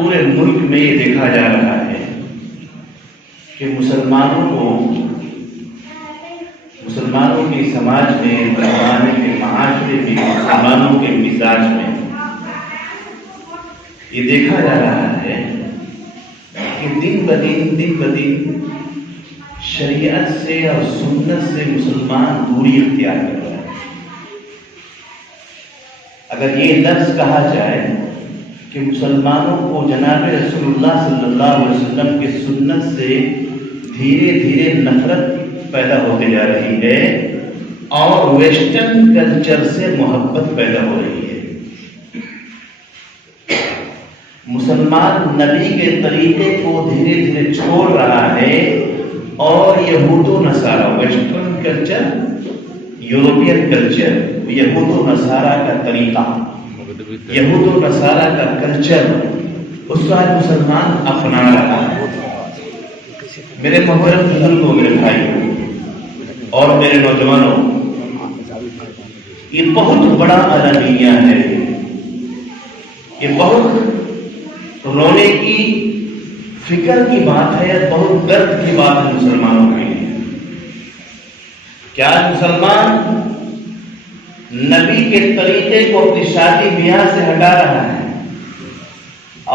پورے ملک میں یہ دیکھا جا رہا ہے کہ مسلمانوں کے سماج میں، مسلمانوں کے معاشرے میں، مسلمانوں کے مزاج میں یہ دیکھا جا رہا ہے کہ دن بدن شریعت سے اور سنت سے مسلمان دوری اختیار کر رہا ہے۔ اگر یہ لفظ کہا جائے کہ مسلمانوں کو جناب رسول اللہ صلی اللہ علیہ وسلم کی سنت سے دھیرے دھیرے نفرت پیدا ہوتے جا رہی ہے اور ویسٹرن کلچر سے محبت پیدا ہو رہی ہے، مسلمان نبی کے طریقے کو دھیرے دھیرے چھوڑ رہا ہے اور یہود و نصارہ، ویسٹرن کلچر، یورپین کلچر، یہود و نصارہ کا طریقہ، یہود و نصارہ کا کلچر اس کا مسلمان اپنا رہا ہے۔ میرے محترم بزرگوں، میرے بھائیوں اور میرے نوجوانوں، یہ بہت بڑا المیہ ہے، یہ بہت رونے کی، فکر کی بات ہے، بہت درد کی بات ہے مسلمانوں کے لیے۔ کیا مسلمان نبی کے طریقے کو اپنی شادی بیاہ سے ہٹا رہا ہے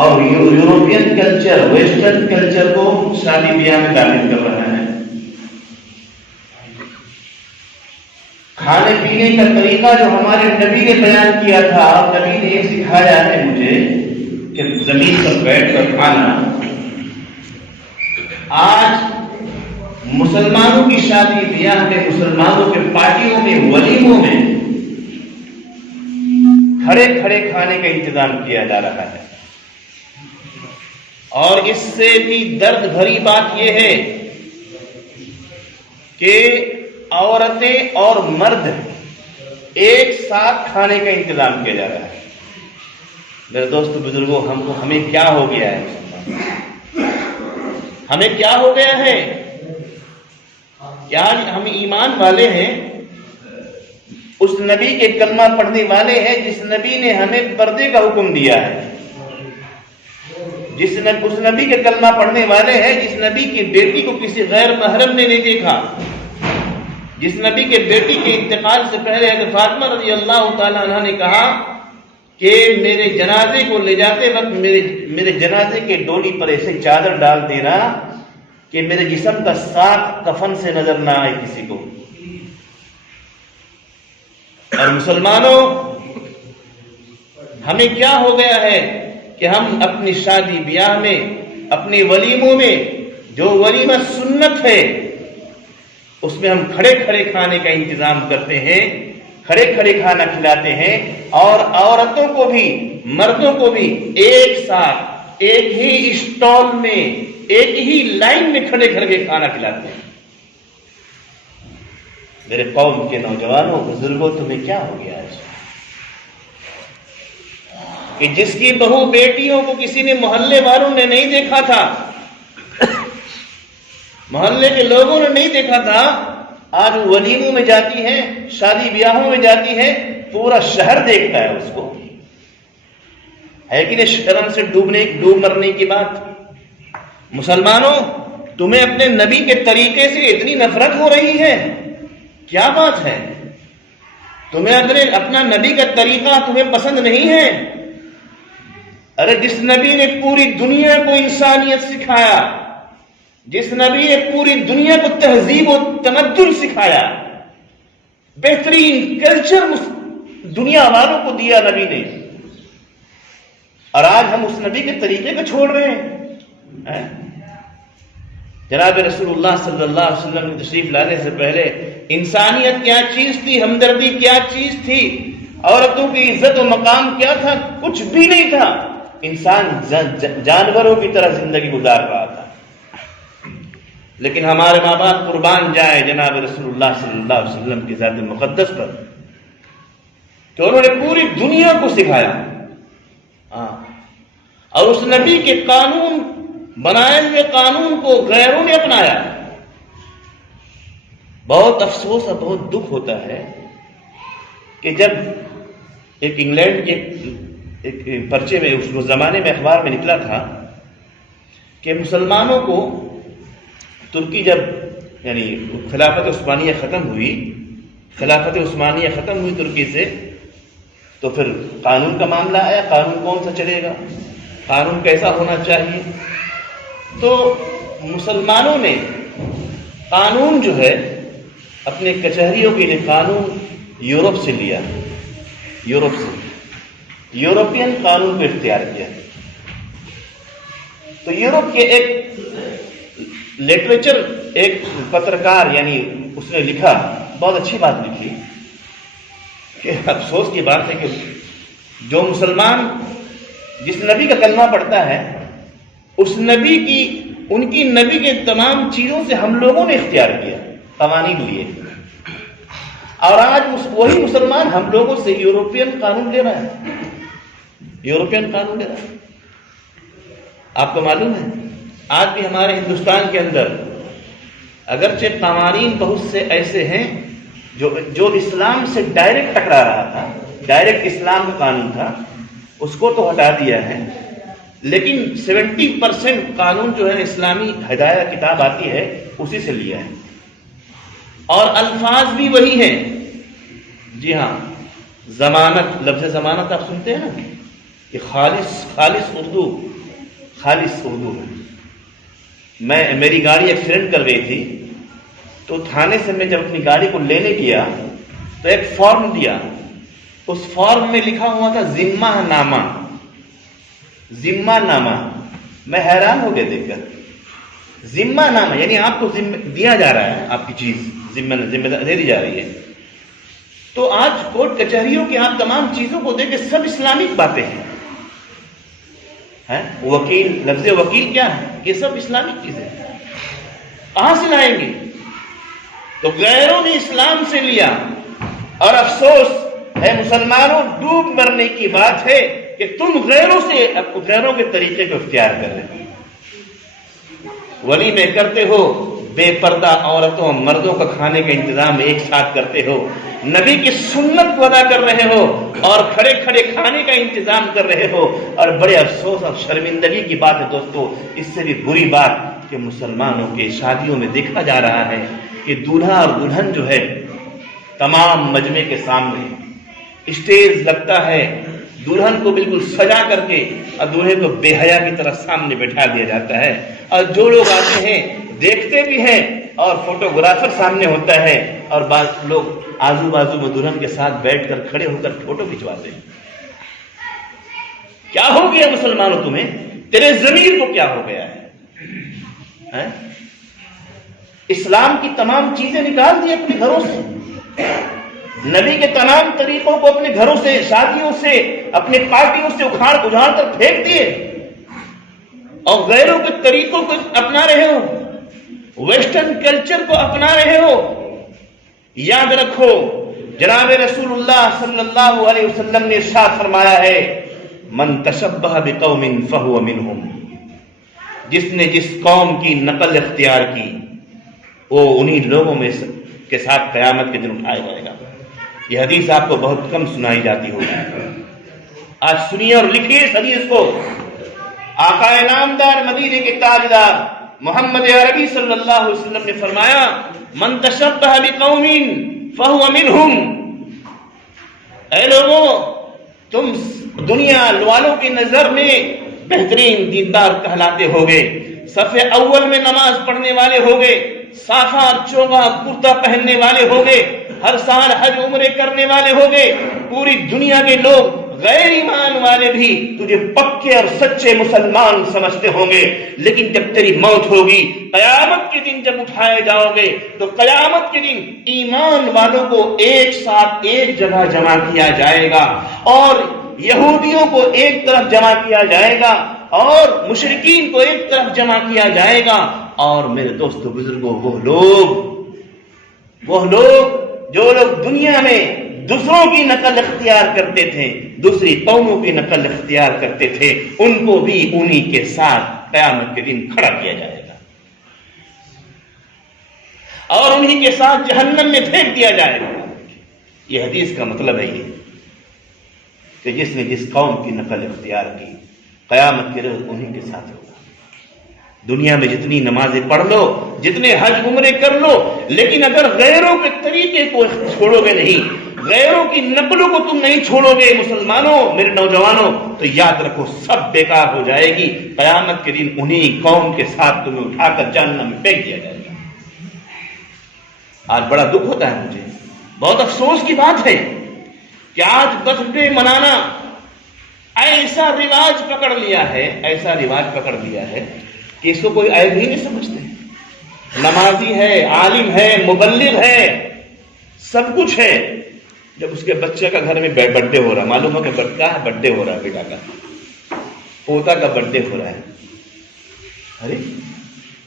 اور یورپین کلچر، ویسٹرن کلچر کو شادی بیاہ میں داخل کر رہا ہے؟ کھانے پینے کا طریقہ جو ہمارے نبی نے بیان کیا تھا، نبی نے یہ سکھایا ہے مجھے کہ زمین پر بیٹھ کر کھانا، آج مسلمانوں کی شادی بیاہ میں، مسلمانوں کے پارٹیوں میں، ولیموں میں کھڑے کھڑے کھانے کا انتظام کیا جا رہا ہے۔ اور اس سے بھی درد بھری بات یہ ہے کہ عورتیں اور مرد ایک ساتھ کھانے کا انتظام کیا جا رہا ہے۔ میرے دوست بزرگوں، ہمیں کیا ہو گیا ہے؟ ہمیں کیا ہو گیا ہے؟ کیا ہم ایمان والے ہیں، اس نبی کے کلمہ پڑھنے والے ہیں جس نبی نے ہمیں پردے کا حکم دیا ہے، اس نبی کے کلمہ پڑھنے والے ہیں جس نبی کی بیٹی کو کسی غیر محرم نے نہیں دیکھا، جس نبی کے بیٹی کے انتقال سے پہلے حضرت فاطمہ رضی اللہ تعالی عنہ نے کہا کہ میرے جنازے کو لے جاتے وقت میرے جنازے کے ڈولی پر ایسے چادر ڈال دینا کہ میرے جسم کا ساق کفن سے نظر نہ آئے کسی کو۔ اور مسلمانوں، ہمیں کیا ہو گیا ہے کہ ہم اپنی شادی بیاہ میں، اپنے ولیموں میں، جو ولیمہ سنت ہے اس میں ہم کھڑے کھڑے کھانے کا انتظام کرتے ہیں، کھڑے کھڑے کھانا کھلاتے ہیں، اور عورتوں کو بھی مردوں کو بھی ایک ساتھ ایک ہی اسٹال میں، ایک ہی لائن میں کھڑے کھڑے کھانا کھلاتے ہیں۔ میرے قوم کے نوجوانوں، بزرگوں، تمہیں کیا ہو گیا ہے کہ جس کی بہو بیٹیوں کو کسی نے، محلے والوں نے نہیں دیکھا تھا، محلے کے لوگوں نے نہیں دیکھا تھا، آج ولیموں میں جاتی ہیں، شادی بیاہوں میں جاتی ہیں، پورا شہر دیکھتا ہے اس کو۔ ہے کہ نہیں شرم سے ڈوب مرنے کی بات؟ مسلمانوں، تمہیں اپنے نبی کے طریقے سے اتنی نفرت ہو رہی ہے، کیا بات ہے؟ تمہیں اپنا نبی کا طریقہ تمہیں پسند نہیں ہے؟ ارے جس نبی نے پوری دنیا کو انسانیت سکھایا، جس نبی نے پوری دنیا کو تہذیب و تمدن سکھایا، بہترین کلچر دنیا والوں کو دیا نبی نے، اور آج ہم اس نبی کے طریقے کو چھوڑ رہے ہیں۔ جناب رسول اللہ صلی اللہ علیہ وسلم نے تشریف لانے سے پہلے انسانیت کیا چیز تھی، ہمدردی کیا چیز تھی، عورتوں کی عزت و مقام کیا تھا؟ کچھ بھی نہیں تھا۔ انسان جانوروں کی طرح زندگی گزار رہا تھا۔ لیکن ہمارے ماں باپ قربان جائے جناب رسول اللہ صلی اللہ علیہ وسلم کی ذات مقدس پر کہ انہوں نے پوری دنیا کو سکھایا، اور اس نبی کے قانون، بنائے ہوئے قانون کو غیروں نے اپنایا۔ بہت افسوس اور بہت دکھ ہوتا ہے کہ جب ایک انگلینڈ کے ایک پرچے میں اس زمانے میں اخبار میں نکلا تھا کہ مسلمانوں کو ترکی جب یعنی خلافت عثمانیہ ختم ہوئی ترکی سے، تو پھر قانون کا معاملہ آیا، قانون کون سا چلے گا، قانون کیسا ہونا چاہیے. تو مسلمانوں نے قانون جو ہے اپنے کچہریوں کے لیے قانون یورپ سے لیا، یورپین قانون کو اختیار کیا. تو یورپ کے ایک لٹریچر، ایک پترکار یعنی اس نے لکھا، بہت اچھی بات لکھی کہ افسوس کی بات ہے کہ جو مسلمان جس نبی کا کلمہ پڑھتا ہے اس نبی کی، ان کی نبی کے تمام چیزوں سے ہم لوگوں نے اختیار کیا، قوانین لیے، اور آج وہی مسلمان ہم لوگوں سے یورپین قانون لے رہا ہے. آپ کو معلوم ہے آج بھی ہمارے ہندوستان کے اندر اگرچہ قوانین بہت سے ایسے ہیں جو اسلام سے ڈائریکٹ ٹکرا رہا تھا، ڈائریکٹ اسلام کا قانون تھا، اس کو تو ہٹا دیا ہے، لیکن 70% قانون جو ہے اسلامی ہدایہ کتاب آتی ہے اسی سے لیا ہے، اور الفاظ بھی وہی ہیں. جی ہاں، ضمانت، لفظ ضمانت آپ سنتے ہیں نا کہ خالص اردو ہے. میری گاڑی ایکسیڈنٹ کر گئی تھی، تو تھانے سے میں جب اپنی گاڑی کو لینے گیا تو ایک فارم دیا، اس فارم میں لکھا ہوا تھا ذمہ نامہ. میں حیران ہو گیا دیکھ کر. ذمہ نامہ یعنی آپ کو دیا جا رہا ہے، آپ کی چیز ذمہ دے دی جا رہی ہے. تو آج کورٹ کچہریوں کی آپ تمام چیزوں کو دیکھ کے سب اسلامک باتیں ہیں. وکیل، لفظ وکیل کیا ہے؟ یہ سب اسلامک چیزیں ہیں. کہاں سے لائیں گے؟ تو غیروں نے اسلام سے لیا، اور افسوس ہے مسلمانوں، ڈوب مرنے کی بات ہے کہ تم غیروں کے طریقے کو اختیار کر رہے ہو. ولیمے کرتے ہو، بے پردہ عورتوں مردوں کا کھانے کا انتظام ایک ساتھ کرتے ہو، نبی کی سنت کو ادا کر رہے ہو، اور کھڑے کھڑے کھانے کا انتظام کر رہے ہو. اور بڑے افسوس اور شرمندگی کی بات ہے دوستو، اس سے بھی بری بات کہ مسلمانوں کے شادیوں میں دیکھا جا رہا ہے کہ دولہا اور دلہن جو ہے تمام مجمع کے سامنے اسٹیج لگتا ہے، دلہن کو بالکل سجا کر کے اور دولہے کو بے حیا کی طرح سامنے بٹھا دیا جاتا ہے، اور جو لوگ آتے ہیں دیکھتے بھی ہیں، اور فوٹوگرافر سامنے ہوتا ہے، اور بعض لوگ آزو بازو میں دلہن کے ساتھ بیٹھ کر کھڑے ہو کر فوٹو کھنچواتے ہیں. کیا ہو گیا مسلمانوں تمہیں؟ تیرے ضمیر کو کیا ہو گیا ہے؟ اسلام کی تمام چیزیں نکال دی اپنے گھروں سے، نبی کے تمام طریقوں کو اپنے گھروں سے، شادیوں سے، اپنے پارٹیوں سے اجاڑ کر پھینک دیے، اور غیروں کے طریقوں کو اپنا رہے ہو، ویسٹرن کلچر کو اپنا رہے ہو. یاد رکھو جناب رسول اللہ صلی اللہ علیہ وسلم نے ارشاد فرمایا ہے، من تشبہ بقوم فہو منہم، جس نے جس قوم کی نقل اختیار کی وہ انہی لوگوں میں کے ساتھ قیامت کے دن اٹھایا جائے گا. یہ حدیث آپ کو بہت کم سنائی جاتی ہوگی، آج سنیے اور لکھیے اس حدیث کو. آقا نامدار مدینے کے تاجدار محمد عربی صلی اللہ علیہ وسلم نے فرمایا، من تشبہ بقوم فہو منہم. اے لوگوں، تم دنیا والوں کی نظر میں بہترین دیندار کہلاتے ہوگے، صف اول میں نماز پڑھنے والے ہوگے، صافہ چوگا کرتا پہننے والے ہوگے، ہر سال حج عمرے کرنے والے ہوگے. پوری دنیا کے لوگ غیر ایمان والے بھی تجھے پکے اور سچے مسلمان سمجھتے ہوں گے، لیکن جب تیری موت ہوگی، قیامت کے دن جب اٹھائے جاؤ گے، تو قیامت کے دن ایمان والوں کو ایک ساتھ ایک جگہ جمع کیا جائے گا، اور یہودیوں کو ایک طرف جمع کیا جائے گا، اور مشرکین کو ایک طرف جمع کیا جائے گا. اور میرے دوستو بزرگوں، وہ لوگ جو لوگ دنیا میں دوسروں کی نقل اختیار کرتے تھے، دوسری قوموں کی نقل اختیار کرتے تھے، ان کو بھی انہی کے ساتھ قیامت کے دن کھڑا کیا جائے گا، اور انہی کے ساتھ جہنم میں پھینک دیا جائے گا. یہ حدیث کا مطلب ہے یہ کہ جس نے جس قوم کی نقل اختیار کی قیامت کے روز انہیں کے ساتھ ہوگا۔ دنیا میں جتنی نمازیں پڑھ لو، جتنے حج عمرے کر لو، لیکن اگر غیروں کے طریقے کو چھوڑو گے نہیں، غیروں کی نقلوں کو تم نہیں چھوڑو گے مسلمانوں، میرے نوجوانوں، تو یاد رکھو سب بیکار ہو جائے گی۔ قیامت کے دن انہی قوم کے ساتھ تمہیں اٹھا کر جہنم میں پھینک دیا جائے گا۔ آج بڑا دکھ ہوتا ہے مجھے، بہت افسوس کی بات ہے کہ آج برتھ ڈے منانا ایسا رواج پکڑ لیا ہے، ایسا رواج پکڑ لیا ہے کہ اس کو کوئی عیب ہی نہیں سمجھتے۔ نمازی ہے، عالم ہے، مبلغ ہے، سب کچھ ہے، جب اس کے بچے کا گھر میں برتھ ڈے ہو رہا ہے، معلوم ہو کہ کا برتھ ڈے ہو رہا ہے، بیٹا کا پوتا کا برتھ ڈے ہو رہا ہے، ارے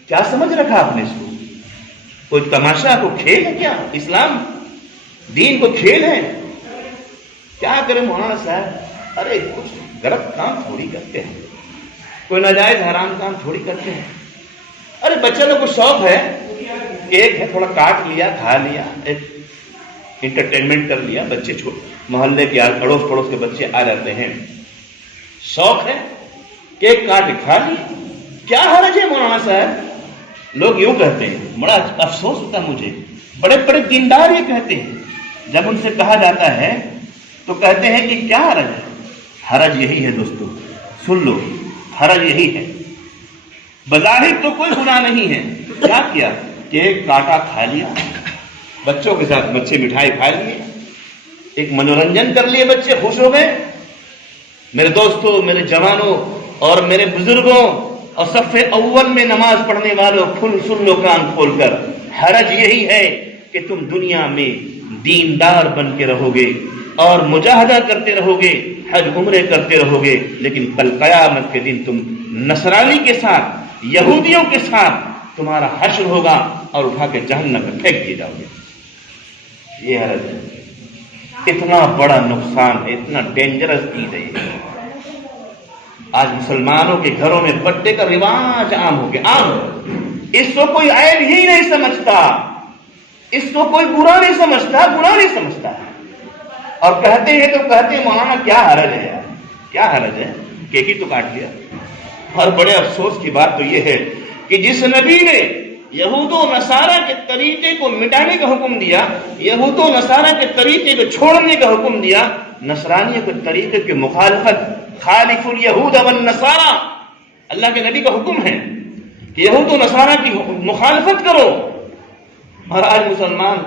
کیا سمجھ رکھا آپ نے اس کو؟ کوئی تماشا، کوئی کھیل ہے کیا؟ اسلام دین کو کھیل ہے کیا؟ کرے مولانا صاحب، ارے کچھ غلط کام تھوڑی کرتے ہیں، کوئی ناجائز حرام کام تھوڑی کرتے ہیں۔ ارے بچے لوگ کو شوق ہے، کیک ہے تھوڑا کاٹ لیا، کھا لیا، ایک انٹرٹینمنٹ کر لیا، بچے محلے کے اڑوس پڑوس کے بچے آ جاتے ہیں، شوق ہے، کیک کاٹ کھا لیا، کیا حرج ہے مولانا صاحب؟ لوگ یوں کہتے ہیں، بڑا افسوس ہوتا ہے مجھے، بڑے بڑے دیندار یہ کہتے ہیں، جب ان سے کہا جاتا ہے تو کہتے ہیں کہ کیا حرج ہے؟ حرج یہی ہے دوستو، سن لو، حرج یہی ہے، بظاہر تو کوئی گناہ نہیں ہے، کیا کیا؟ کیک کاٹا، کھا لیا، بچوں کے ساتھ بچے مٹھائی کھا لیے، ایک منورنجن کر لیے، بچے خوش ہو گئے۔ میرے دوستوں، میرے جوانوں اور میرے بزرگوں اور صف اول میں نماز پڑھنے والوں، سن لو کان کھول کر، حرج یہی ہے کہ تم دنیا میں دیندار بن کے رہو گے اور مجاہدہ کرتے رہو گے، حج عمرے کرتے رہو گے، لیکن کل قیامت کے دن تم نصرانی کے ساتھ، یہودیوں کے ساتھ تمہارا حشر ہوگا اور اٹھا کے جہنم میں پھینک دیے جاؤ گے۔ یہ حرج ہے، اتنا بڑا نقصان ہے، اتنا ڈینجرس چیز ہے یہ۔ آج مسلمانوں کے گھروں میں برتھ ڈے کا رواج عام ہو گیا، عام، اس کو کوئی عیب ہی نہیں سمجھتا، اس کو کوئی برا نہیں سمجھتا، برا نہیں سمجھتا، اور کہتے ہیں تو کہتے ہیں مولانا کیا حرج ہے یار، کیا حرج ہے، کیک ہی تو کاٹ لیا۔ اور بڑے افسوس کی بات تو یہ ہے کہ جس نبی نے یہود و نصارہ کے طریقے کو مٹانے کا حکم دیا، یہود و نصارہ کے طریقے کو چھوڑنے کا حکم دیا، نصرانیوں کے طریقے کی مخالفت، خالف الیہود والنصارہ، اللہ کے نبی کا حکم ہے کہ یہود و نصارہ کی مخالفت کرو، اور آج مسلمان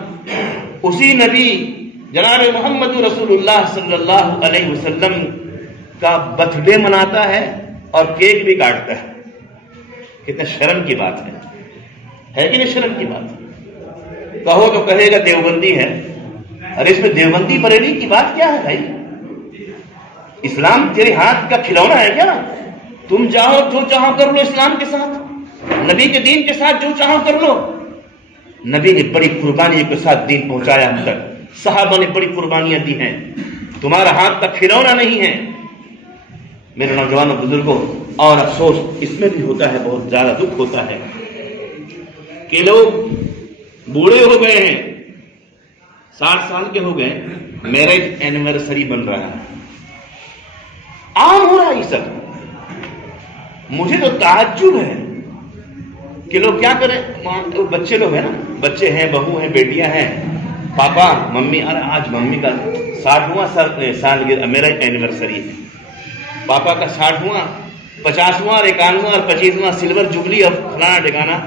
اسی نبی جناب محمد رسول اللہ صلی اللہ علیہ وسلم کا برتھ ڈے مناتا ہے اور کیک بھی کاٹتا ہے۔ کتنا شرم کی بات ہے کہ نہیں شرم کی بات؟ کہو تو کہے گا دیوبندی ہے، ارے اس میں دیوبندی بریلی کی بات کیا ہے بھائی؟ اسلام تیرے ہاتھ کا کھلونا ہے کیا؟ تم چاہو جو چاہو کر لو اسلام کے ساتھ، نبی کے دین کے ساتھ جو چاہو کر لو۔ نبی نے بڑی قربانی کے ساتھ دین پہنچایا ہم تک، صحابہ نے بڑی قربانیاں دی ہیں، تمہارا ہاتھ کا کھلونا نہیں ہے۔ میرے نوجوانوں، بزرگوں، اور افسوس اس میں بھی ہوتا ہے، بہت زیادہ دکھ ہوتا ہے کہ لوگ بوڑھے ہو گئے ہیں، 60 سال کے ہو گئے، میرج اینیورسری بن رہا ہے، عام ہو رہا ہے یہ سب۔ مجھے تو تعجب ہے کہ لوگ کیا کریں، بچے لوگ ہیں نا، بچے ہیں، بہو ہیں، بیٹیاں ہیں، پاپا ممی، ارے آج ممی کا 60واں سالگرہ میرج اینیورسری ہے، پاپا کا 60واں، 50واں اور 51واں اور 25واں سلور جبلی اور فلانا ٹھکانا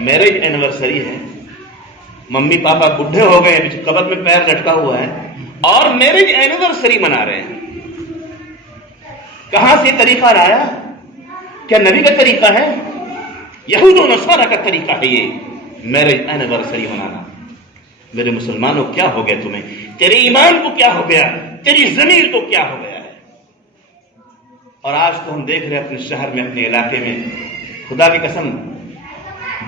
میرج اینیورسری ہے۔ ممی پاپا بڈھے ہو گئے ہیں، قبر میں پیر لٹکا ہوا ہے اور میرج اینیورسری منا رہے ہیں۔ کہاں سے طریقہ لایا؟ کیا نبی کا طریقہ ہے؟ یہود و نصارہ کا طریقہ ہے یہ میرج اینیورسری منانا؟ میرے مسلمانوں، کیا ہو گیا تمہیں؟ تیرے ایمان کو کیا ہو گیا؟ تیری ضمیر کو کیا ہو گیا ہے؟ اور آج تو ہم دیکھ رہے ہیں اپنے شہر میں، اپنے علاقے میں، خدا کی قسم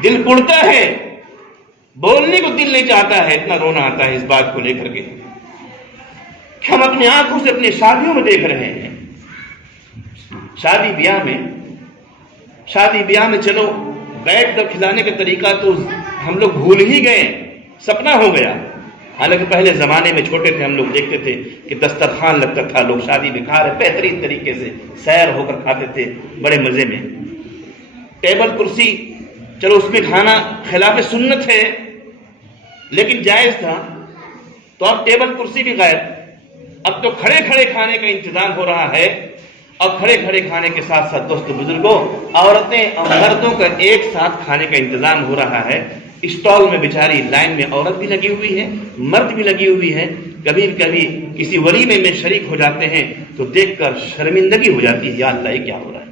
دل پڑتا ہے، بولنے کو دل نہیں چاہتا ہے، اتنا رونا آتا ہے اس بات کو لے کر کے کہ ہم اپنی آنکھوں سے اپنی شادیوں میں دیکھ رہے ہیں، شادی بیاہ میں چلو بیٹھ کر کھلانے کا طریقہ تو ہم لوگ بھول ہی گئے، سپنا ہو گیا۔ حالانکہ پہلے زمانے میں چھوٹے تھے ہم لوگ دیکھتے تھے کہ دسترخوان لگتا تھا، لوگ شادی میں کھا رہے بہترین طریقے سے سیر ہو کر کھاتے تھے بڑے مزے میں. ٹیبل کرسی چلو اس میں کھانا خلاف سنت ہے لیکن جائز تھا. تو اب ٹیبل کرسی بھی غائب. اب تو کھڑے کھڑے کھانے کا انتظام ہو رہا ہے. اور کھڑے کھڑے کھانے کے ساتھ ساتھ دوستو بزرگوں، عورتیں اور مردوں کا ایک ساتھ کھانے کا انتظام ہو رہا ہے. اسٹال میں بیچاری لائن میں عورت بھی لگی ہوئی ہے، مرد بھی لگی ہوئی ہے. کبھی کبھی کسی ولیمے میں شریک ہو جاتے ہیں تو دیکھ کر شرمندگی ہو جاتی ہے، یا اللہ یہ کیا ہو رہا ہے،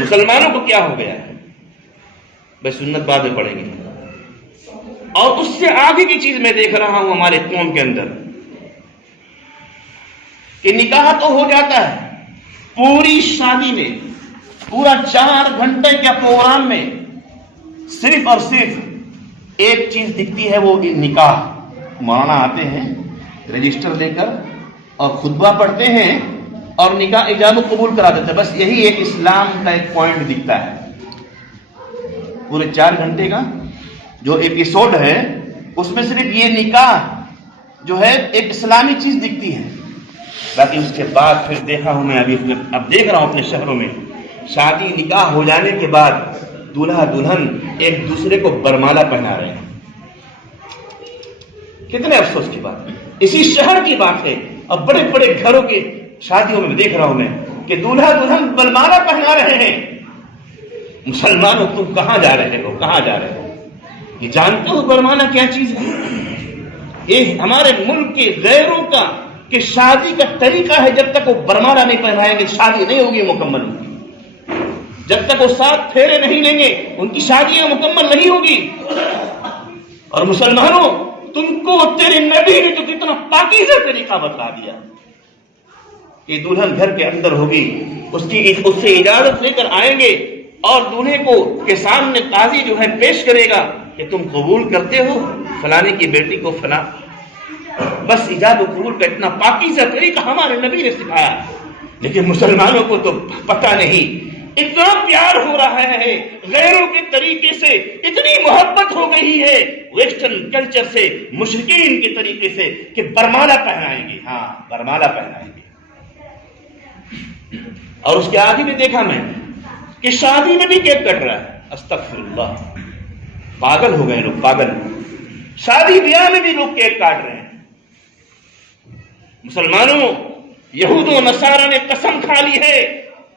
مسلمانوں کو کیا ہو گیا ہے. بس سنت بعد میں پڑھیں گے. اور اس سے آگے کی چیز میں دیکھ رہا ہوں ہمارے قوم کے اندر کہ نکاح تو ہو جاتا ہے، پوری شادی میں پورا 4 گھنٹے کے پروگرام میں صرف اور صرف ایک چیز دکھتی ہے، وہ نکاح. مولانا آتے ہیں رجسٹر لے کر اور خطبہ پڑھتے ہیں اور نکاح ایجاب و قبول کرا دیتے ہیں. بس یہی ایک اسلام کا ایک پوائنٹ دکھتا ہے. پورے 4 گھنٹے کا جو ایپیسوڈ ہے اس میں صرف یہ نکاح جو ہے ایک اسلامی چیز دکھتی ہے. باقی اس کے بعد پھر دیکھا ہوں میں اب دیکھ رہا ہوں اپنے شہروں میں شادی نکاح ہو جانے کے بعد دولہا دلہن ایک دوسرے کو برمالا پہنا رہے ہیں. کتنے افسوس کی بات، اسی شہر کی بات ہے. اور بڑے بڑے گھروں کے شادیوں میں دیکھ رہا ہوں میں کہ دولہا دلہن برمالا پہنا رہے ہیں. مسلمانوں تم کہاں جا رہے ہو، کہاں جا رہے ہو؟ یہ جانتے ہو برمالا کیا چیز ہے؟ یہ ہمارے ملک کے غیروں کا کہ شادی کا طریقہ ہے. جب تک وہ برمالا نہیں پہنائیں گے شادی نہیں ہوگی مکمل. جب تک وہ 7 پھیرے نہیں لیں گے ان کی شادیاں مکمل نہیں ہوگی. اور مسلمانوں تم کو تیرے نبی نے تو کتنا پاکیزہ طریقہ بتا دیا کہ دلہن گھر کے اندر ہوگی، اس سے اجازت لے کر آئیں گے اور دولہے کو کے سامنے قاضی جو ہے پیش کرے گا کہ تم قبول کرتے ہو فلانے کی بیٹی کو فلاں. بس ایجاب و قبول کا اتنا پاکیزہ طریقہ ہمارے نبی نے سکھایا. لیکن مسلمانوں کو تو پتہ نہیں، اتنا پیار ہو رہا ہے غیروں کے طریقے سے، اتنی محبت ہو گئی ہے ویسٹرن کلچر سے، مشرکین کے طریقے سے کہ برمالا پہنائیں گے. ہاں برمالا پہنائیں گے. اور اس کے آگے بھی دیکھا میں کہ شادی میں بھی کیک کٹ رہا ہے. استغفر اللہ، پاگل ہو گئے لوگ، پاگل. شادی بیاہ میں بھی لوگ کیک کاٹ رہے ہیں. مسلمانوں یہود و نصارہ نے قسم کھا لی ہے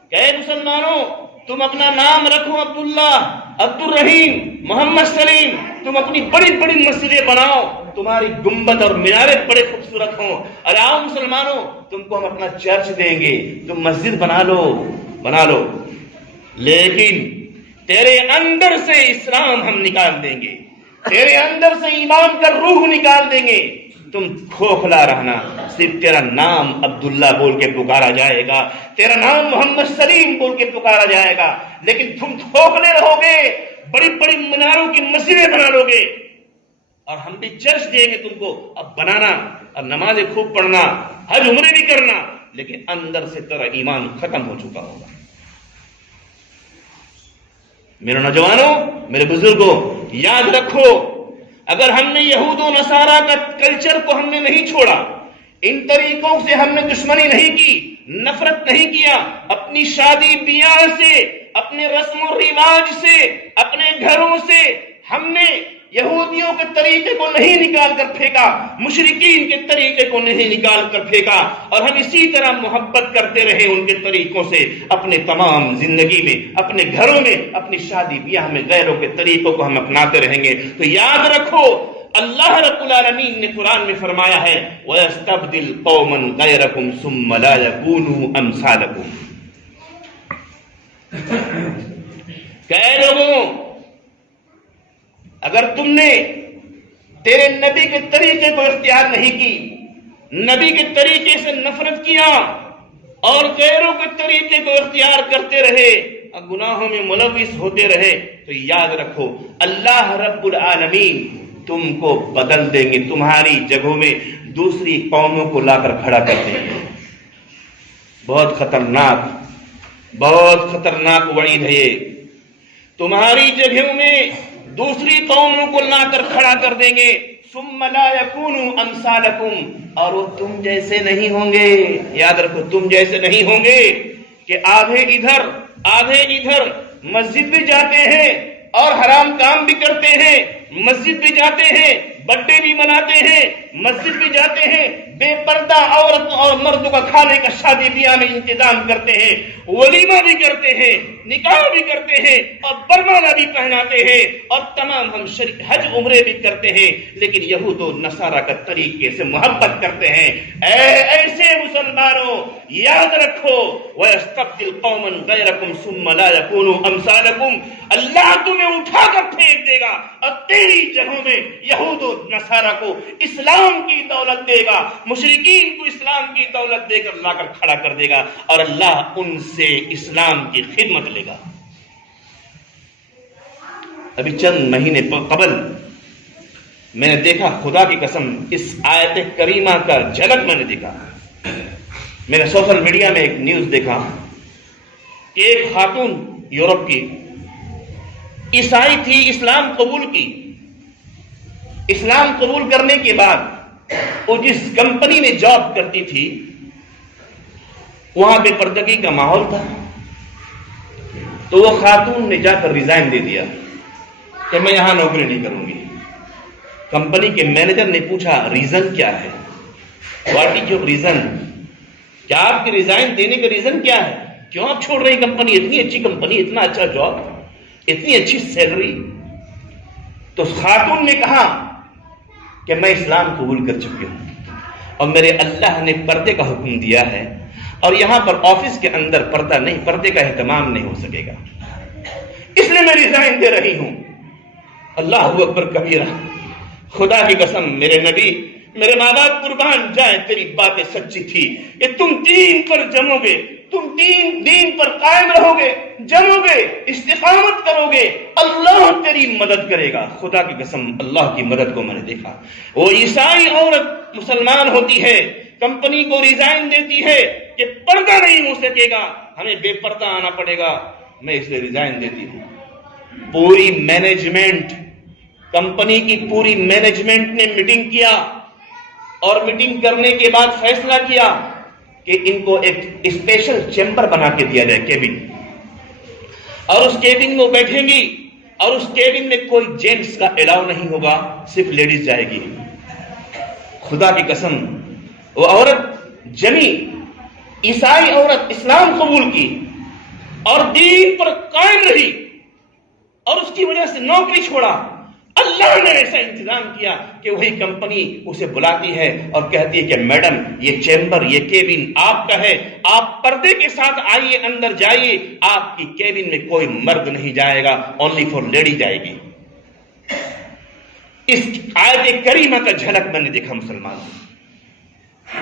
کہ اے مسلمانوں تم اپنا نام رکھو عبداللہ، عبد الرحیم، محمد سلیم. تم اپنی بڑی بڑی مسجدیں بناؤ، تمہاری گنبد اور میناریں بڑے خوبصورت ہوں. اور آؤ مسلمانوں تم کو ہم اپنا چرچ دیں گے، تم مسجد بنا لو. لیکن تیرے اندر سے اسلام ہم نکال دیں گے، تیرے اندر سے ایمان کا روح نکال دیں گے. تم کھوکھلا رہنا، صرف تیرا نام عبداللہ بول کے پکارا جائے گا، تیرا نام محمد سلیم بول کے پکارا جائے گا. لیکن تم کھوکھلے رہو گے، بڑی بڑی مناروں کی مسجدیں بنا لو گے اور ہم بھی چرچ دیں گے تم کو. اب بنانا اور نمازیں خوب پڑھنا، حج عمرے بھی کرنا، لیکن اندر سے تیرا ایمان ختم ہو چکا ہوگا. میرے نوجوانوں، میرے بزرگوں، یاد رکھو اگر ہم نے یہود و نصارہ کا کلچر کو ہم نے نہیں چھوڑا، ان طریقوں سے ہم نے دشمنی نہیں کی، نفرت نہیں کیا، اپنی شادی بیاہ سے، اپنے رسم و رواج سے، اپنے گھروں سے ہم نے یہودیوں کے طریقے کو نہیں نکال کر پھینکا، مشرکین کے طریقے کو نہیں نکال کر پھینکا، اور ہم اسی طرح محبت کرتے رہے ان کے طریقوں سے اپنے تمام زندگی میں، اپنے گھروں میں، اپنی شادی بیاہ میں غیروں کے طریقوں کو ہم اپناتے رہیں گے. تو یاد رکھو اللہ رب العالمین نے قرآن میں فرمایا ہے وَيَسْتَبْدِلْ قَوْمًا غَيْرَكُمْ ثُمَّ لَا يَكُونُوا أَمْثَالَكُمْ. کہ اے لوگوں اگر تم نے تیرے نبی کے طریقے کو اختیار نہیں کی، نبی کے طریقے سے نفرت کیا اور غیروں کے طریقے کو اختیار کرتے رہے اور گناہوں میں ملوث ہوتے رہے، تو یاد رکھو اللہ رب العالمین تم کو بدل دیں گے، تمہاری جگہوں میں دوسری قوموں کو لا کر کھڑا کر دیں گے. بہت خطرناک وعید ہے یہ. تمہاری جگہوں میں دوسری قوموں کو لا کر کھڑا کر دیں گے. ثم لا يكونوا امثالكم، اور وہ تم جیسے نہیں ہوں گے. یاد رکھو تم جیسے نہیں ہوں گے کہ آدھے ادھر آدھے ادھر، مسجد بھی جاتے ہیں اور حرام کام بھی کرتے ہیں، مسجد بھی جاتے ہیں، برتھڈے بھی مناتے ہیں، مسجد بھی جاتے ہیں، بے پردہ عورت اور مرد کا کھانے کا شادی بیاہ میں انتظام کرتے ہیں، ولیمہ بھی کرتے ہیں، نکاح بھی کرتے ہیں اور برمانہ بھی پہناتے ہیں اور تمام ہم حج عمرے بھی کرتے ہیں، لیکن یہود و نصارہ کا طریقے سے محبت کرتے ہیں. ایسے مسلمانوں یاد رکھو وَيَسْتَبْدِلْ قَوْمًا غَيْرَكُمْ ثُمَّ لَا يَكُونُوا أَمْثَالَكُمْ، اللہ تمہیں اٹھا کر پھینک دے گا اور تیری جگہوں میں یہود و نصارہ کو اسلام کی دولت دے گا، مشرکین کو اسلام کی دولت دے کر لا کر کھڑا کر دے گا اور اللہ ان سے اسلام کی خدمت لے گا. ابھی چند مہینے قبل میں نے دیکھا، خدا کی قسم اس آیت کریمہ کا جھلک میں نے دیکھا. میں نے سوشل میڈیا میں ایک نیوز دیکھا کہ ایک خاتون یورپ کی عیسائی تھی، اسلام قبول کی. اسلام قبول کرنے کے بعد وہ جس کمپنی میں جاب کرتی تھی وہاں بے پردگی کا ماحول تھا، تو وہ خاتون نے جا کر ریزائن دے دیا کہ میں یہاں نوکری نہیں کروں گی. کمپنی کے مینیجر نے پوچھا ریزن کیا ہے، واٹ از یور ریزن، کیا آپ کے ریزائن دینے کا ریزن کیا ہے، کیوں آپ چھوڑ رہے ہیں کمپنی، اتنی اچھی کمپنی، اتنا اچھا جاب، اتنی اچھی سیلری. تو خاتون نے کہا کہ میں اسلام قبول کر چکی ہوں اور میرے اللہ نے پردے کا حکم دیا ہے اور یہاں پر آفس کے اندر پردہ نہیں، پردے کا اہتمام نہیں ہو سکے گا، اس لیے میں ریزائن دے رہی ہوں. اللہ اکبر کبیرہ. خدا کی قسم میرے نبی، میرے ماں باپ قربان جائیں، تیری باتیں سچی تھی کہ تم دین پر جمو گے، تم دین پر قائم رہو گے، جمو گے، استقامت کرو گے، اللہ تیری مدد کرے گا. خدا کی قسم اللہ کی مدد کو میں نے دیکھا. وہ عیسائی عورت مسلمان ہوتی ہے، کمپنی کو ریزائن دیتی ہے کہ پردہ نہیں ہو سکے گا، ہمیں بے پردہ آنا پڑے گا، میں اس لیے ریزائن دیتی ہوں. پوری مینجمنٹ، کمپنی کی پوری مینجمنٹ نے میٹنگ کیا اور میٹنگ کرنے کے بعد فیصلہ کیا کہ ان کو ایک اسپیشل چیمبر بنا کے دیا جائے، کیبن، اور اس کیبن میں بیٹھیں گی اور اس کیبن میں کوئی جینٹس کا الاؤ نہیں ہوگا، صرف لیڈیز جائے گی. خدا کی قسم وہ عورت جمی، عیسائی عورت اسلام قبول کی اور دین پر قائم رہی اور اس کی وجہ سے نوکری چھوڑا. اللہ نے ایسا انتظام کیا کہ وہی کمپنی اسے بلاتی ہے اور کہتی ہے کہ میڈم یہ چیمبر، یہ کیبن آپ کا ہے، آپ پردے کے ساتھ آئیے، اندر جائیے، آپ کی کیبن میں کوئی مرد نہیں جائے گا، اونلی فار لیڈی جائے گی. اس آیت کریمہ کا جھلک میں نے دیکھا مسلمانوں.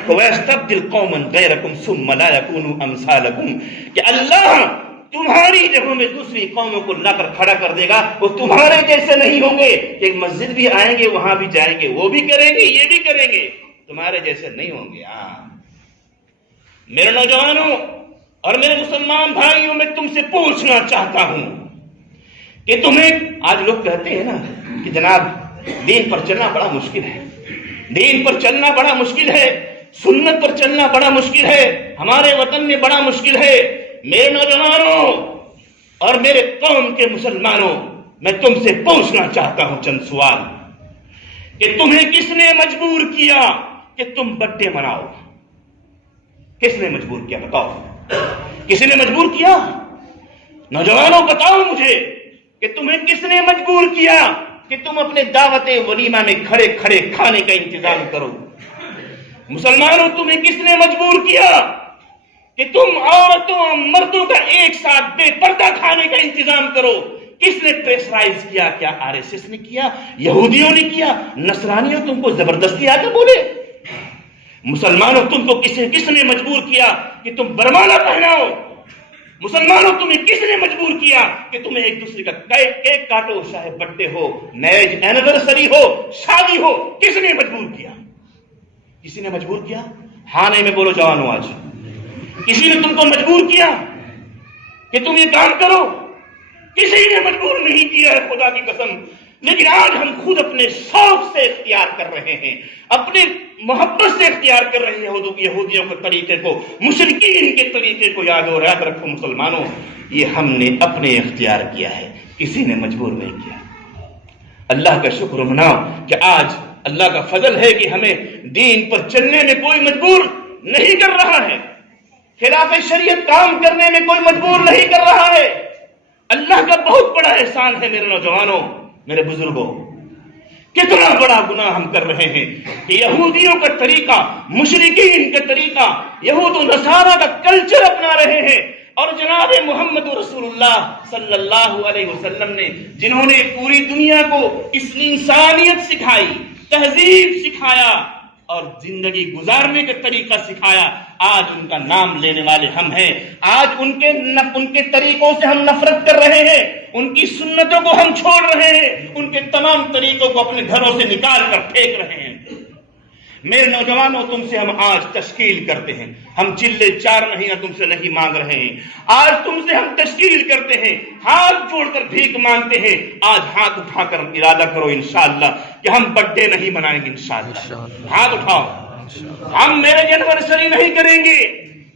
وَيَسْتَبْدِلْ قَوْمًا غَيْرَكُمْ ثُمَّ لَا يَكُونُوا أَمْثَالَكُمْ، کہ اللہ تمہاری جگہوں میں دوسری قوموں کو لا کر کھڑا کر دے گا، وہ تمہارے جیسے نہیں ہوں گے کہ مسجد بھی آئیں گے، وہاں بھی جائیں گے، وہ بھی کریں گے، یہ بھی کریں گے، تمہارے جیسے نہیں ہوں گے. میرے نوجوانوں اور میرے مسلمان بھائیوں، میں تم سے پوچھنا چاہتا ہوں کہ تمہیں، آج لوگ کہتے ہیں نا کہ جناب دین پر چلنا بڑا مشکل ہے، دین پر چلنا بڑا مشکل ہے، سنت پر چلنا بڑا مشکل ہے، ہمارے وطن میں بڑا مشکل ہے. میرے نوجوانوں اور میرے قوم کے مسلمانوں، میں تم سے پوچھنا چاہتا ہوں چند سوال کہ تمہیں کس نے مجبور کیا کہ تم برتھڈے مناؤ؟ کس نے مجبور کیا؟ بتاؤ، کسی نے مجبور کیا؟ نوجوانوں بتاؤ مجھے کہ تمہیں کس نے مجبور کیا کہ تم اپنے دعوت ولیمہ میں کھڑے کھڑے کھانے کا انتظام کرو؟ مسلمانوں تمہیں کس نے مجبور کیا کہ تم عورتوں اور مردوں کا ایک ساتھ بے پردہ کھانے کا انتظام کرو؟ کس نے پریشرائز کیا؟ کیا آر ایس ایس نے کیا؟ یہودیوں نے کیا؟ نصرانیوں تم کو زبردستی آ کر بولے؟ مسلمانوں تم کو کس نے مجبور کیا کہ تم برمانہ پہناؤ؟ مسلمانوں تمہیں کس نے مجبور کیا کہ تمہیں ایک دوسرے کا کیک کاٹو، چاہے برتھڈے ہو، میرج اینیورسری ہو، شادی ہو؟ کس نے مجبور کیا؟ کسی نے مجبور کیا؟ ہاں نہیں میں بولو جوانوں، آج کسی نے تم کو مجبور کیا کہ تم یہ کام کرو؟ کسی نے مجبور نہیں کیا ہے. خدا کی قسم لیکن آج ہم خود اپنے شوق سے اختیار کر رہے ہیں، اپنے محبت سے اختیار کر رہے ہیں یہودیوں کے طریقے کو، مشرکین کے طریقے کو۔ یاد رکھو مسلمانوں، یہ ہم نے اپنے اختیار کیا ہے، کسی نے مجبور نہیں کیا۔ اللہ کا شکر مناؤ کہ آج اللہ کا فضل ہے کہ ہمیں دین پر چلنے میں کوئی مجبور نہیں کر رہا ہے، خلاف شریعت کام کرنے میں کوئی مجبور نہیں کر رہا ہے۔ اللہ کا بہت بڑا احسان ہے میرے نوجوانوں، میرے بزرگوں۔ کتنا بڑا گناہ ہم کر رہے ہیں کہ یہودیوں کا طریقہ، مشرکین کا طریقہ، یہود و نصارہ کا کلچر اپنا رہے ہیں، اور جناب محمد رسول اللہ صلی اللہ علیہ وسلم نے جنہوں نے پوری دنیا کو انسانیت سکھائی، تہذیب سکھایا اور زندگی گزارنے کا طریقہ سکھایا، آج ان کا نام لینے والے ہم ہیں۔ آج ان کے طریقوں سے ہم نفرت کر رہے ہیں، ان کی سنتوں کو ہم چھوڑ رہے ہیں، ان کے تمام طریقوں کو اپنے گھروں سے نکال کر پھینک رہے ہیں۔ میرے نوجوانوں، تم سے ہم آج تشکیل کرتے ہیں، ہم چلے 4 مہینہ تم سے نہیں مانگ رہے ہیں، آج تم سے ہم تشکیل کرتے ہیں، ہاتھ جوڑ کر بھیک مانگتے ہیں۔ آج ہاتھ اٹھا کر ارادہ کرو انشاءاللہ کہ ہم برتھ ڈے نہیں منائیں گے انشاءاللہ۔ ہاتھ اٹھاؤ، ہم میرج اینیورسری نہیں کریں گے،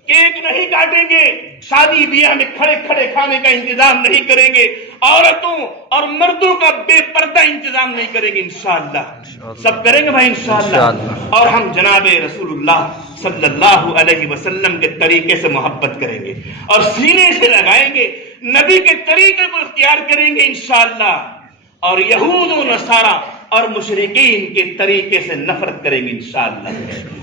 کیک نہیں کاٹیں گے، شادی بیاہ میں کھڑے کھڑے کھانے کا انتظام نہیں کریں گے، عورتوں اور مردوں کا بے پردہ انتظام نہیں کریں گے انشاءاللہ۔ سب کریں گے بھائی انشاءاللہ، اور ہم جناب رسول اللہ صلی اللہ علیہ وسلم کے طریقے سے محبت کریں گے اور سینے سے لگائیں گے، نبی کے طریقے کو اختیار کریں گے انشاءاللہ، اور یہود و نصارہ اور مشرکین کے طریقے سے نفرت کریں گے انشاءاللہ۔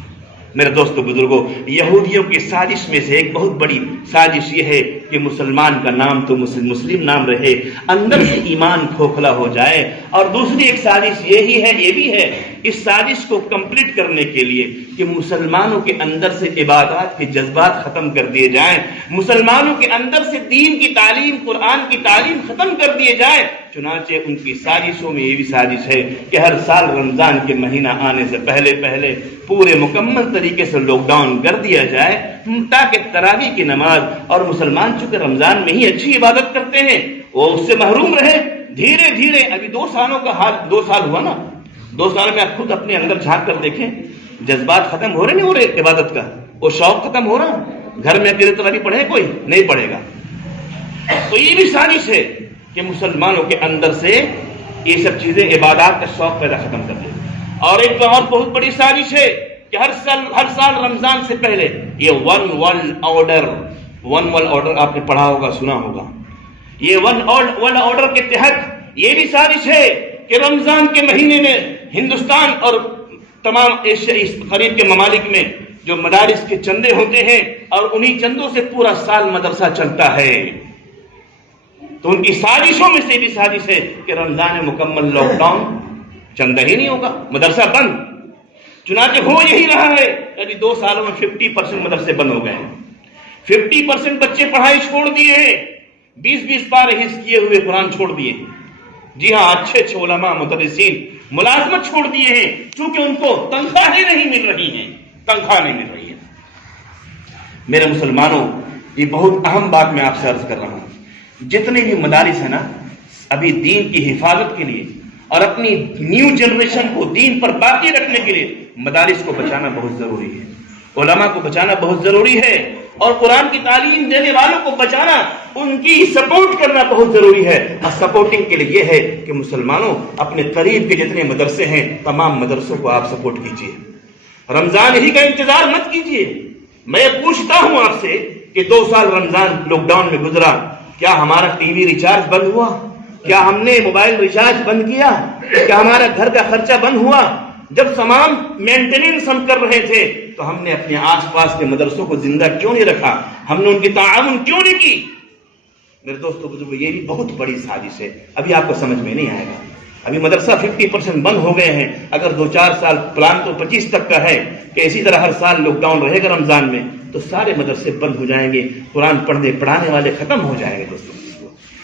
میرے دوستو بزرگوں، یہودیوں کی سازش میں سے ایک بہت بڑی سازش یہ ہے کہ مسلمان کا نام تو مسلم نام رہے، اندر سے ایمان کھوکھلا ہو جائے، اور دوسری ایک سازش یہ بھی ہے اس سازش کو کمپلیٹ کرنے کے لیے کہ مسلمانوں کے اندر سے عبادات کے جذبات ختم کر دیے جائیں، مسلمانوں کے اندر سے دین کی تعلیم، قرآن کی تعلیم ختم کر دیے جائیں۔ چنانچہ ان کی سازشوں میں یہ بھی سازش ہے کہ ہر سال رمضان کے مہینہ آنے سے پہلے پورے مکمل طریقے سے لاک ڈاؤن کر دیا جائے، تاکہ تراویح کی نماز، اور مسلمان چونکہ رمضان میں ہی اچھی عبادت کرتے ہیں وہ اس سے محروم رہے۔ دھیرے دھیرے ابھی 2 سالوں کا حال، 2 سال ہوا نا، 2 سال میں آپ خود اپنے اندر جھانک کر دیکھیں، جذبات ختم ہو رہے نہیں ہو رہے عبادت کا، وہ شوق ختم ہو رہا۔ گھر میں اکیلے تراویح پڑھے کوئی نہیں پڑھے گا، تو یہ بھی سازش ہے کہ مسلمانوں کے اندر سے یہ سب چیزیں عبادات کا شوق پیدا ختم کر دیں۔ اور ایک تو اور بہت بڑی سازش ہے کہ ہر سال رمضان سے پہلے یہ ون ورلڈ آرڈر آپ نے پڑھا ہوگا، سنا ہوگا، یہ ون ورلڈ آرڈر کے تحت یہ بھی سازش ہے کہ رمضان کے مہینے میں ہندوستان اور تمام قریب کے ممالک میں جو مدارس کے چندے ہوتے ہیں اور انہی چندوں سے پورا سال مدرسہ چلتا ہے، تو ان کی سازشوں میں سے بھی سازش ہے کہ رمضان میں مکمل لاک ڈاؤن، چندہ ہی نہیں ہوگا، مدرسہ بند۔ چنانچہ ہو یہی رہا ہے، ابھی 2 سالوں میں 50% مدرسے بند ہو گئے ہیں، 50% بچے پڑھائی چھوڑ دیے ہیں، 20 پارے حفظ کیے ہوئے قرآن چھوڑ دیے ہیں۔ جی ہاں، اچھے علماء مدرسین ملازمت چھوڑ دیے ہیں، چونکہ ان کو تنخواہیں نہیں مل رہی ہیں، تنخواہ نہیں مل رہی ہے۔ میرے مسلمانوں، یہ بہت اہم بات میں آپ سے عرض کر رہا ہوں، جتنے بھی مدارس ہیں نا، ابھی دین کی حفاظت کے لیے اور اپنی نیو جنریشن کو دین پر باقی رکھنے کے لیے مدارس کو بچانا بہت ضروری ہے، علماء کو بچانا بہت ضروری ہے، اور قرآن کی تعلیم دینے والوں کو بچانا، ان کی سپورٹ کرنا بہت ضروری ہے۔ اور سپورٹنگ کے لیے یہ ہے کہ مسلمانوں اپنے قریب کے جتنے مدرسے ہیں تمام مدرسوں کو آپ سپورٹ کیجیے، رمضان ہی کا انتظار مت کیجیے۔ میں پوچھتا ہوں آپ سے کہ 2 سال رمضان لاک ڈاؤن میں گزرا، کیا ہمارا ٹی وی ریچارج بند ہوا؟ کیا ہم نے موبائل ریچارج بند کیا؟ کیا ہمارا گھر کا خرچہ بند ہوا؟ جب تمام مینٹیننس ہم کر رہے تھے تو ہم نے اپنے آس پاس کے مدرسوں کو زندہ کیوں نہیں رکھا؟ ہم نے ان کی تعاون کیوں نہیں کی؟ میرے دوستو بزرگوں، یہ بھی بہت بڑی سازش ہے، ابھی آپ کو سمجھ میں نہیں آئے گا۔ ابھی مدرسہ 50% بند ہو گئے ہیں، اگر 2-4 سال پلان تو 25 تک کا ہے کہ اسی طرح ہر سال لاک ڈاؤن رہے گا رمضان میں، تو سارے مدرسے بند ہو جائیں گے، قرآن پڑھانے والے ختم ہو جائیں گے دوستوں،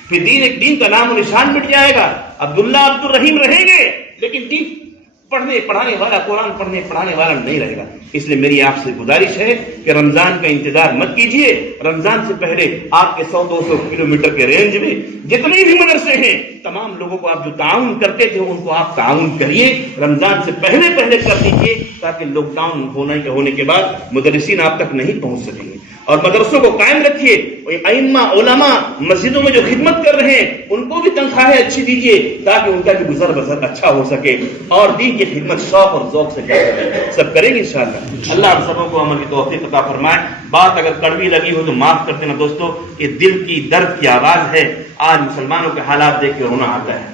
پھر دین کا نام و نشان مٹ جائے گا۔ عبداللہ عبدالرحیم رہیں گے لیکن دین پڑھنے پڑھانے والا، قرآن پڑھنے پڑھانے والا نہیں رہے گا. اس لیے میری آپ سے گزارش ہے کہ رمضان کا انتظار مت کیجیے. رمضان سے پہلے آپ کے 100-200 کلومیٹر کے رینج میں جتنے بھی مدرسے ہیں تمام لوگوں کو آپ جو تعاون کرتے تھے ان کو آپ تعاون کریے. رمضان سے پہلے کر دیجیے تاکہ لاک ڈاؤن ہونے کے بعد مدرسین آپ تک نہیں پہنچ سکیں گے. اور مدرسوں کو قائم رکھیے. ائمہ علماء مسجدوں میں جو خدمت کر رہے ہیں ان کو بھی تنخواہیں اچھی دیجیے تاکہ ان کا بھی گزر بسر اچھا ہو سکے اور دین کی خدمت شوق اور ذوق سے سب کریں گے انشاءاللہ. اللہ ہم سبوں کو عمل کی توفیق عطا فرمائے. بات اگر کڑوی لگی ہو تو معاف کر دینا دوستو. یہ دل کی درد کی آواز ہے. آج مسلمانوں کے حالات دیکھ کے رونا آتا ہے.